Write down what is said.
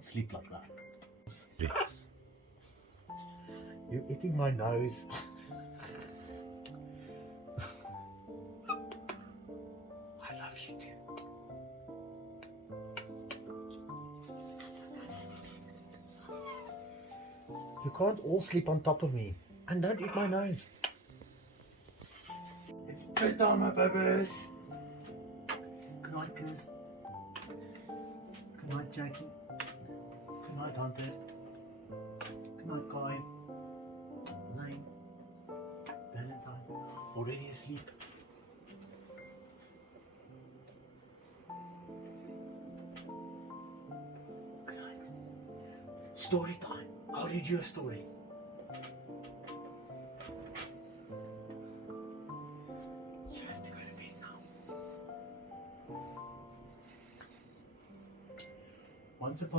can't sleep like that. You're eating my nose. I love you too. You can't all sleep on top of me. And don't eat my nose. It's bedtime, my babies. Good night, Chris. Good night, Jackie. Good night, Hunter. Good night, Kai. Lane. Valentine. Already asleep. Good night. Story time. I'll read you a story.